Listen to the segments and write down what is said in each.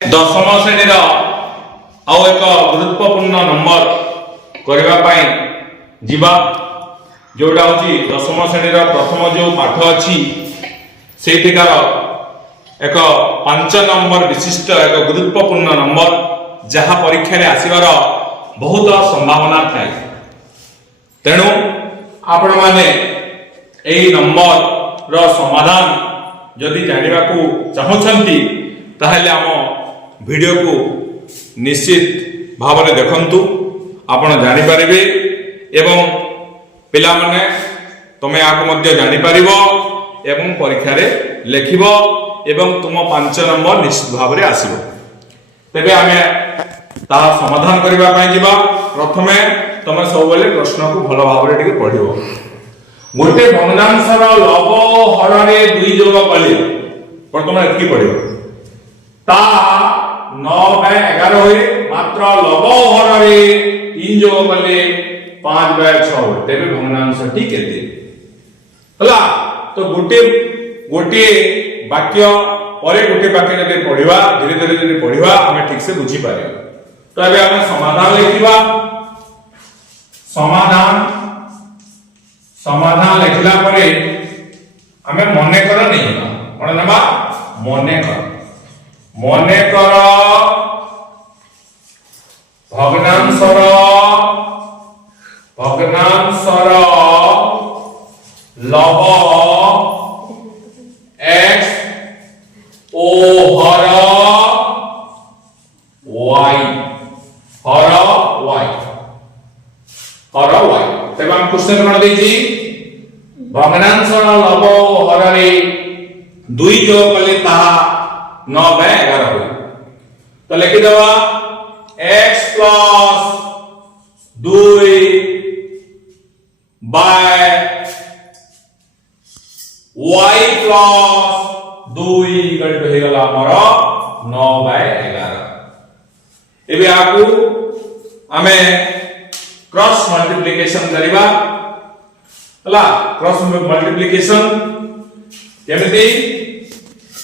दशम श्रेणी आउ एक गुरुत्वपूर्ण नंबर करने जीवा जोटा हूँ दशम श्रेणी प्रथम जो पाठ अच्छी से एक 5 नंबर विशिष्ट एक गुरुत्वपूर्ण नंबर जहाँ परीक्षा आसवर बहुत संभावना थाए। तेणु आपण माने एही नंबर रो समाधान जदि जानिबा को चाहछंती ताहले आम वीडियो को निश्चित भाव में देखंतु आपण जानि परिबे एवं पिला माने तमे आको मध्य जानि परिबो एवं परीक्षा रे लेखिबो एवं तुम 5 नंबर निश्चित भाव में आसीबो। तेबे आमे ता समाधान करबा पई जिबा। प्रथमे तमे सब बेले प्रश्न को भलो भाव में टिके पढिबो। गोटे भग्नांशर लव हर रे 2 जोग कले प्रथमे एतकी पढिबो ता 9/11 होए मात्र लव हर रे 3 जोग कले 5/6 होए। तेबे भग्नांश टी केते हला तो गोटे वाक्य परे गोटे वाक्य जदि पढिबा धीरे धीरे जदि पढिबा हमें ठीक से बुझी पारे। तो एबे हम समाधान लिखिबा। समाधान लिखला परे हमें मने कर नहीं कोन नबा मने कर भग्नांशर लव x ओ हर y तेबे हम क्वेश्चन कोन देछि भग्नांशर लव हर रे 2 जोग कले ता 9/11 हो। तो लिखि दवा x plus 2 by y plus 2 equal to हे गला हमर 9/11। एबे आकू हमें क्रॉस मल्टीप्लिकेशन करिबा हला। क्रॉस मल्टीप्लिकेशन केमिति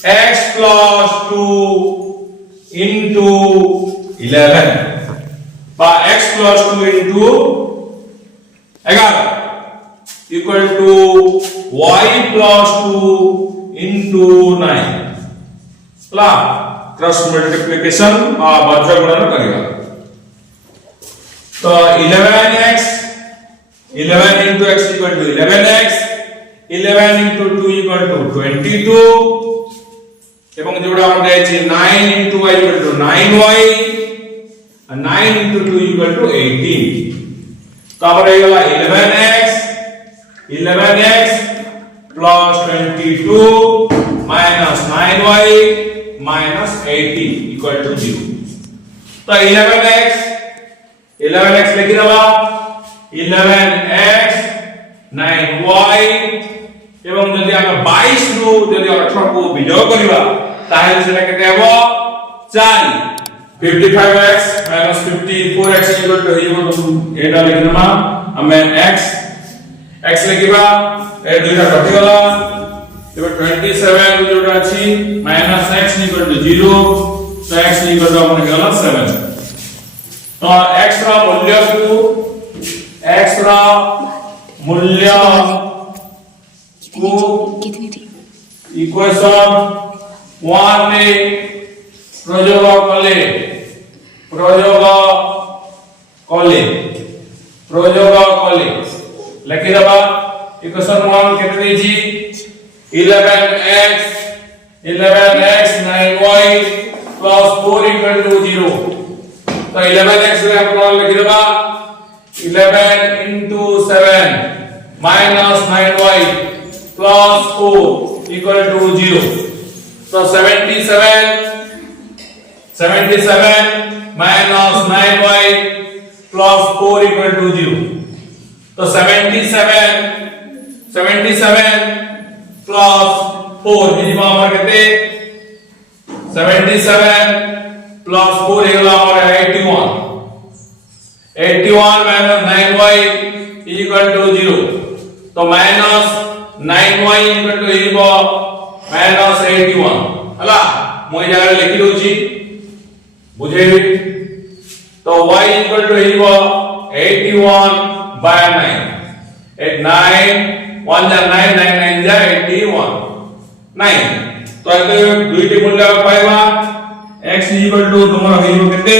x plus 2 into 11 बा x plus 2 into 11 equal to y plus 2 into 9 हला। क्रॉस मल्टीप्लिकेशन वज्र गुणन करिबा। तो 11 into x equal to 11x 11 into 2 equal to 22 एवं जोड़ा हम दे छी 9 into y equal to 9y and 9 into 2 equal to 18। तो अब रहेगा 11x plus 22 minus 9y minus 18 equal to 0। तो 11x लिखि दबा 11x 9y एवं जदि हम 22 रु जदि 18 को विजय करिबा ताहेले सेटा केते हेबो 4 55x 54x इक्वल टू एटा लिखिनमा हमें x लिखिबा ए दुइटा कटि गला। एबे 27 जोटा अछि माइनस x इक्वल टू 0 तो x इक्वल टू अपन गला 7। तो x रा मूल्य को इक्वेशन 1 में प्रयोग कले लिखि दबा। इक्वेशन 1 केते देछि 11x 9y plus 4 equal to 0। तो 11x रे अपन लिखि दबा 11 into 7 minus 9y plus 4 equal to 0। तो 77 minus 9y plus 4 equal to 0। तो 77 plus 4 इज हमर केते 77 plus 4 हेला हमर 81 minus 9y equal to 0। तो minus 9y equal to minus 81 हला मो जगह लिखि दोची बुझे तो y इक्वल टू हेइबो 81 by 9 8 9 1 जा 9 9 9 जा 81 9 तो एते दुईटी मूल्य पाइबा x इक्वल टू तुमरा हेइबो केते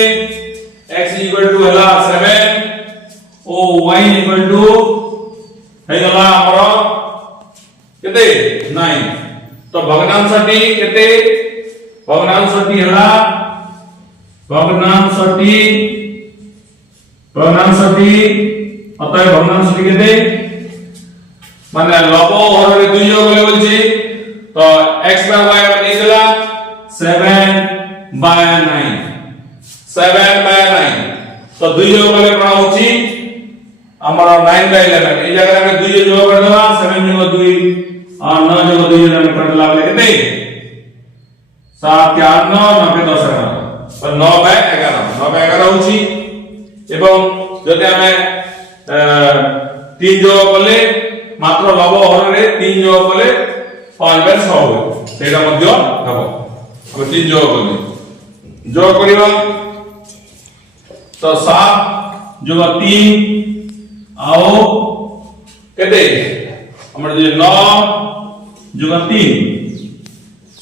x इक्वल टू हला 7 ओ y इक्वल टू हेगला हमरो केते 9 तो भग्नांशटी केते भग्नांशटी हला भग्नांशटी अतः भग्नांशटी केते माने लब हर रे 2 योग ले बोलছি तो x by y में देला 7 by 9 7 by 9 तो 2 योग ले कोन होची हमरा 9 by 11 ए जगह में 2 योग कर देबा 7 योग 2 और 9 योग 2 योग कर देला केते 7 4 9 9 10 पर 9 by 11 होची एवं जदि हमें 3 जोग कले मात्र लब हर रे 3 जोग कले 5 by 6 हो सेटा मध्य हबो हम 3 जोग कले जोग करिबा तो 7 जोग 3 आओ केते हमर जे 9 जोग 3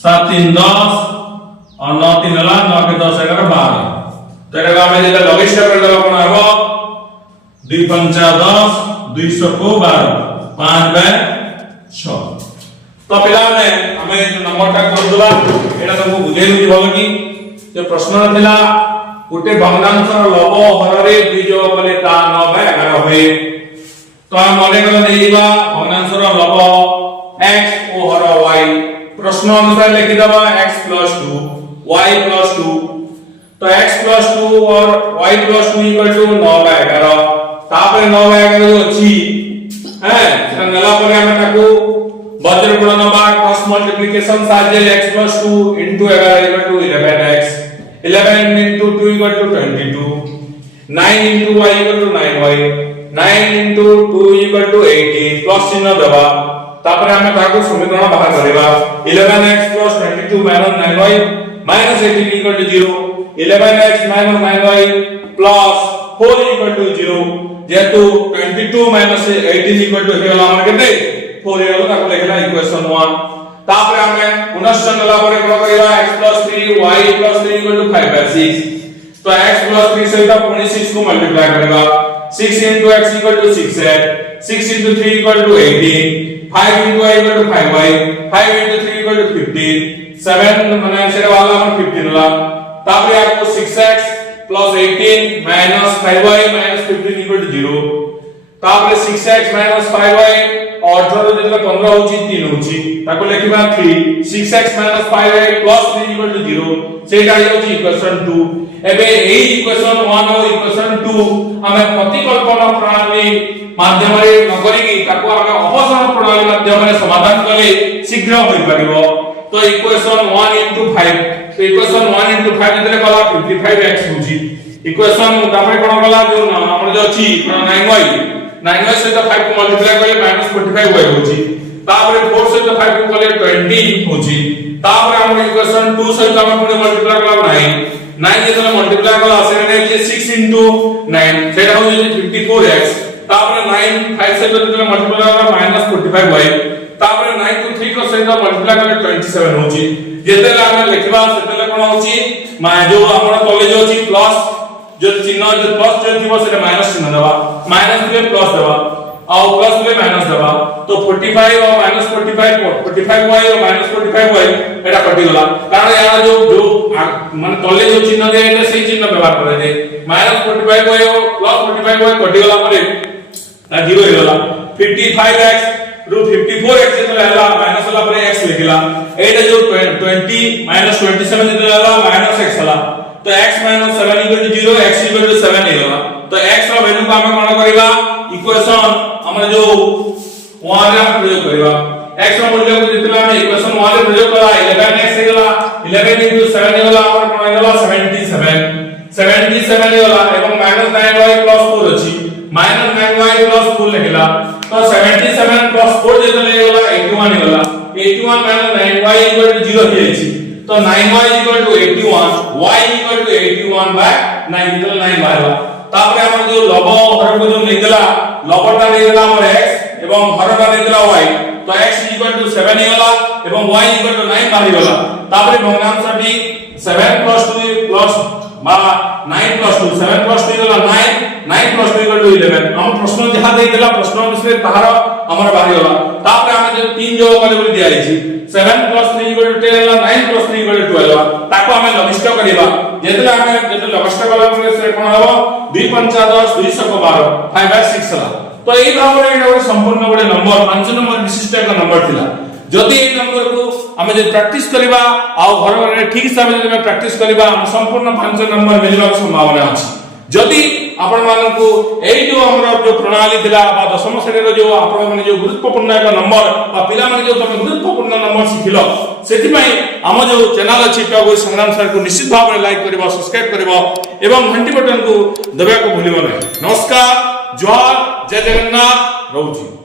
7 3 10 और 9 3 हला 9 के 10 11 12 तो एटा हमें जेटा लघिष्ठ कर देबा कोन हबो 2 5 10 200 को 12 5 by 6 तो पिला ने हमें जो नंबरटा कर देबा एटा तुमको बुझे नहीं भलो की जो प्रश्न थिला गोटे भग्नांश लब हर रे 2 जो बोले ता 9 by 11 होए तो हम मने कर देइबा भग्नांश लब x ओ हर y प्रश्न अनुसार लिखि देबा x + 2 y + 2 तो x + 2 और y + 2 इक्वल टू 9 by 11 तापर 9 by 11 जो अछि हैं सेटा नेला परे हम ताकू वज्र गुणन बा क्रॉस मल्टीप्लिकेशन साजे x + 2 * 11 equal to 11x 11 * 2 equal to 22 9 * y equal to 9y 9 * 2 equal to 18 plus चिन्ह देबा तापर हम ताकू समीकरण बाहर करिबा 11x + 22 - 9y - 18 equal to 0 11x - 9y plus 4 equal to 0 जेतु 22 minus 18 equal to हेला हमर केते 4 हेला ताको लेखला इक्वेशन 1 तापर हमें पुनश्च नला परे कोन करिवा x + 3 y + 3 equal to 5 by 6 तो x + 3 सहित पुनी 6 को मल्टीप्लाई करेगा 6 into x equal to 6x 6 into 3 equal to 18 5 into y equal to 5y 5 into 3 equal to 15 7 माने से वाला हम 15 ला तापर आपको 6x plus 18 minus 5y minus 15 equal to 0 तापर 6x minus 5y और 18 जेतला 15 होची 3 होची ताको लिखिबा 3 6x minus 5y plus 3 equal to 0 सेटा होची इक्वेशन 2 एबे एई इक्वेशन 1 और इक्वेशन 2 हमें प्रतिकल्पना प्रणाली माध्यम रे नकरी की ताको हमें अपसरण प्रणाली माध्यम रे समाधान कले शीघ्र होई परिबो तो इक्वेशन 1 into 5 तो इक्वेशन 1 into 5 जतले कला 55x होची इक्वेशन तापर कोन कला जो हमर जो अछि 9y से तो 5 को मल्टीप्लाई करले -45y होची तापर 4 से तो 5 को करले 20 होची तापर हमर इक्वेशन 2 से तो हम पुणे मल्टीप्लाई करला 9 जतले मल्टीप्लाई करला सेने जे 6 into 9 सेटा हो जे 54x तापर 9 5 से तो जतले मल्टीप्लाई करला -45y तापर 9 को 3 को से तो मल्टीप्लाई करले 27 होची जेतेला हम लिखबा सेतेला कोन होची जो हमर कॉलेज होची प्लस जो चिन्ह जो प्लस जो थिबो से माइनस चिन्ह देबा माइनस के प्लस देबा और प्लस के माइनस देबा तो 45 और -45 45y और -45y एटा कटि गला कारण यार जो माने कॉलेज जो चिन्ह दे एटा सही चिन्ह व्यवहार करे दे -45y और +45y कटि गला परे 0 हे गला 55x रू 54x जेतला हला माइनस हला परे x लिखला एटा जो 20 -27 जेतला हला -x हला तो x - 7 = 0 x = 7 हेला तो x रा वैल्यू को हम कोन करबा इक्वेशन हमर जो 1 रा प्रयोग करबा x रा मूल्य को जितना हम इक्वेशन 1 रे प्रयोग करा 11x हेला 11 * 7 हेला हमर कोन हेला 77 हेला एवं -9y + 4 अछि -9y + 4 लिखला तो 77 + 4 जेतले हेला 81 हेला 81 - 9y = 0 हे अछि तो 9y = 81 y y equal to 81/9 ଯେତେବେଳେ 9 ବାହାରିଲା ତାପରେ ଆମର ଯୋଉ ଲବ ହରକୁ ଯୋଉ ନେଇଦେଲା ଲବଟା ନେଇଦେଲା ଆମର x ଏବଂ ହରଟା ନେଇଦେଲା y ତ x equal to 7 ହେଇଗଲା ଏବଂ y equal to 9 ବାହାରି ଗଲା ତାପରେ ଭଗ୍ନାଂଶଟି 7 plus 2 plus 9 plus 2 7 plus 2 ହେଇଗଲା 9 9 plus 2 equal to 11 हम प्रश्न जहां देइला प्रश्न अनुसार ताहार हमर बाहरी होला तापर हम जे तीन जोग कले बोली दिया आइछि 7 plus 3 equal to 10 होला 9 plus 3 equal to 12 ताको हम लघिष्ठ करिबा जेतले हम जेतले लघिष्ठ कला से कोन हबो 2 5 10 212 5/6 होला तो एई भाबरे एटा ଗୋଟେ संपूर्ण ଗୋଟେ नंबर 5 नंबर विशिष्ट एक नंबर थिला जदि ए नंबर को हम जे प्रैक्टिस करिबा आ घर घर ठीक हिसाब से हम प्रैक्टिस करिबा हम संपूर्ण 5 नंबर मिलवा संभावना अछि जदि आपण मानकु एई जो हमर जो प्रणाली थिला बा दशम श्रेणी रो जो आपण माने जो गुरुत्वपूर्ण एक नंबर बा पिला माने जो तमे गुरुत्वपूर्ण नंबर सिखिलो सेति पई हम जो चैनल अछि टॉगो संग्राम सर को निश्चित भाव में लाइक करबो सब्सक्राइब करबो एवं घंटी बटन को दबाया को भूलिबो नहीं नमस्कार जोहार जय जगन्नाथ रहउची।